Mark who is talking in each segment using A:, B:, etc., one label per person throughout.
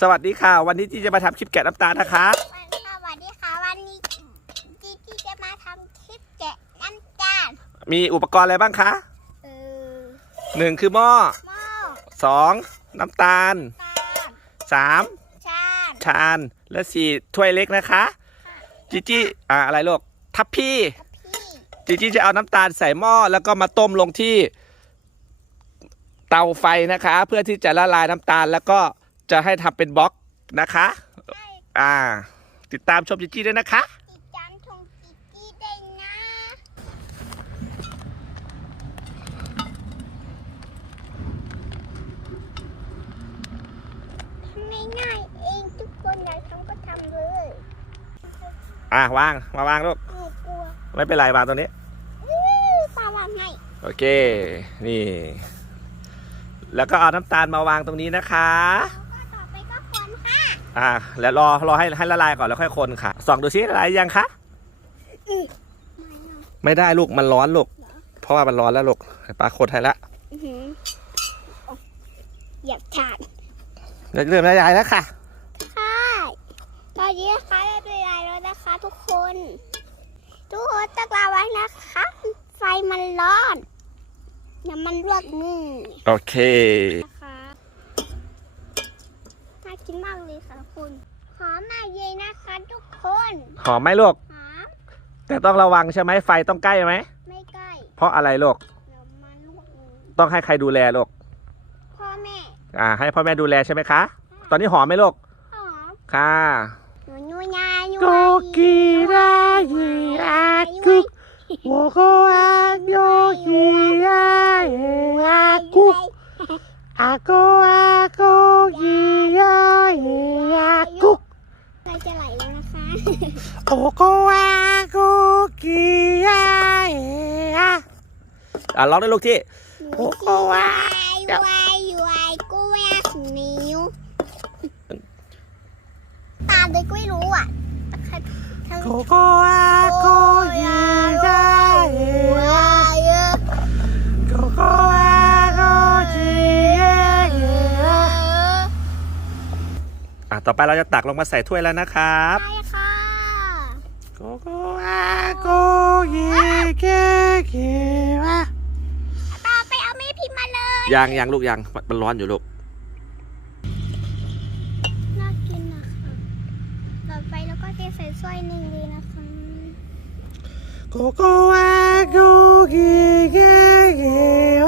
A: สวัสดีค่ะ วันนี้จีจะมาทำคลิปแกะน้ำตาลนะคะ
B: สวัสดีค่ะวันนี้จีจีจะมาทำคลิปแกะน้ำตาล
A: มีอุปกรณ์อะไรบ้างคะ
B: เออ
A: หนึ่งคือหม้อ
B: หม้อ
A: สองน้ำตาล
B: ตาล
A: สาม
B: ชาน
A: ชานและสี่ถ้วยเล็กนะคะจีจีอ่าอะไรลูกทัพพี่
B: พี่
A: จีจีจะเอาน้ำตาลใส่หม้อแล้วก็มาต้มลงที่ เตาไฟนะคะ เพื่อที่จะละลายน้ำตาลแล้วก็ จะให้ทำเป็นบล็อกนะคะ
B: ใช่
A: อ่า ติดตามชมจีจีด้วยนะคะ
B: ติดจานทงจีจีได้นะ ทำง่ายๆเองทุกคนอยากทำก็ทำเลย
A: อ่าวางมาวางลูก
B: หนูกลัว
A: ไม่เป็นไรวางตรงนี้
B: อื้อตาวางให้
A: โอเค นี่ แล้วก็เอาน้ำตาลมาวางตรงนี้นะคะ
B: แล้วก็ต่อไปก็คนค่ะ
A: อ่า แล้วรอรอให้ให้ละลายก่อนแล้วค่อยคนค่ะส่องดูซิละลายยังคะ
B: ไม่เอา
A: ไม่ได้ลูกมันร้อนลูกเพราะว่ามันร้อนแล้วลูกให้ป้าคนให้ละ
B: อื้อหืออยากทาน
A: เริ่มละลายแล้วค่ะ
B: ค่ะตอนนี้นะคะได้เวลาแล้วนะคะ ทุกคน ทุกคนต้องระวังนะคะ ไฟมันร้อนน้ำมันลวกมือ
A: โอเค
B: นะคะน่า กินมากเลยค่ะคุณ หอมมากเลยนะคะทุกคน
A: หอมไหมลูก
B: หอม
A: แต่ต้องระวังใช่ไหมไฟต้องใกล้ไหม
B: ไม่ใกล้
A: เพราะอะไรลูก
B: น้ำมันลวกมือ
A: ต้องให้ใครดูแลลูก
B: พ่อแม่
A: อ่าให้พ่อแม่ดูแลใช่ไหมคะ ตอนนี้หอมไหมลูก
B: หอม
A: ค่ะ
B: หนูนูยานู
A: โกกีรายีอากุโมโกอาโยกีรายีอากุ อาโกอาโกกีรายีอากุ
B: เราจะไหลแล้วนะคะ
A: โอโกอาโกกีรายีอาอะร้องได้ลูกที่โอ้โหว้าว
B: วายวายกูแวกนิ้ว ตาเลยก็ไม่รู้อะทั้ง
A: โกโกอาโกกี ต่อไปเราจะตักลงมาใส่ถ้วยแล้วนะครับ
B: ใช่ค่ะ
A: โกโกอาโกกีเกกีวะ
B: ต่อไปเอาแม่พิมพ์มาเลย
A: ยังยังลูกยังมันร้อนอยู่ลูก
B: น่ากินนะคะต่อไปแล้วก็เทใส่สร้อยหนึ่งเลยนะคะ
A: โกโกอาโกกีเกกี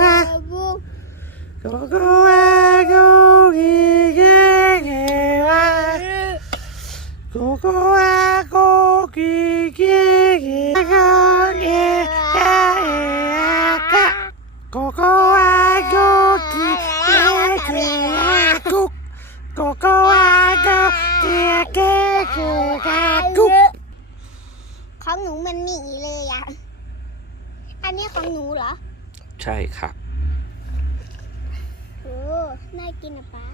A: วะ
B: บู
A: โกโกอา
B: ของหนูมันหนีเลยอะ อันนี้ของหนูเหรอ
A: ใช่ค่ะ
B: โอ้น่ากินอะป๊า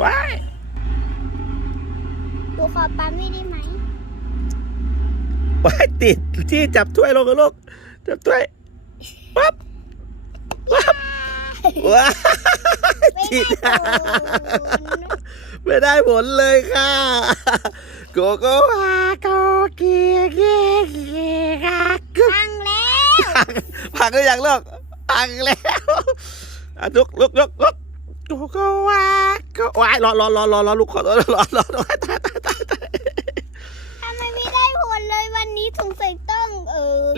A: ว้าย
B: ดูขอป๊าไม่ได้ไหม
A: ว้ายติดที่จับถ้วยลงกับลูกจับถ้วยปั๊บปั๊บว้าย
B: ไม่
A: ติด
B: ได้ผล
A: ไม่ได้ผลเลยค่ะโกโก้ฮาโกเกียเกียเกียกึ๊บ
B: พังแล้ว
A: พังหรือยังลูกพังแล้วอะลุกลุกลุกลุกโกโก้วาโก็ว้ายรอรอรอรอรอลูกขอรอรอรอรอตายต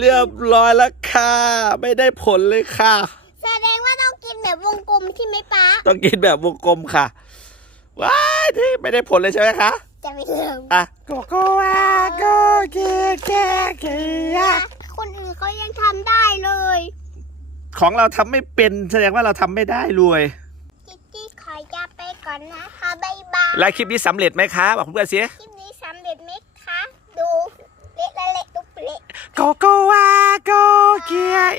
B: เออ
A: เรียบร้อยแล้วค่ะ ไม่ได้ผลเลยค่ะ
B: แสดงว่าต้องกินแบบวงกลมใช่ไหมป๊า
A: ต้องกินแบบวงกลมค่ะ ว้ายที่ไม่ได้ผลเลยใช่ไหมคะ
B: จะไม่เริ่ม
A: อะโกโกวาโกเกเกเกะ
B: คนอื่นเขายังทำได้เลย
A: ของเราทำไม่เป็นแสดงว่าเราทำไม่ได้รวย
B: จิจี้ขอจะไปก่อนนะคะบ๊ายบาย
A: แล้วคลิปนี้สำเร็จไหมคะบอกเพื่อนๆสิ
B: คลิปนี้สำเร็จไหมคะ ดูเละละเละตุ๊บ เละ
A: โกโกวาโกเกีย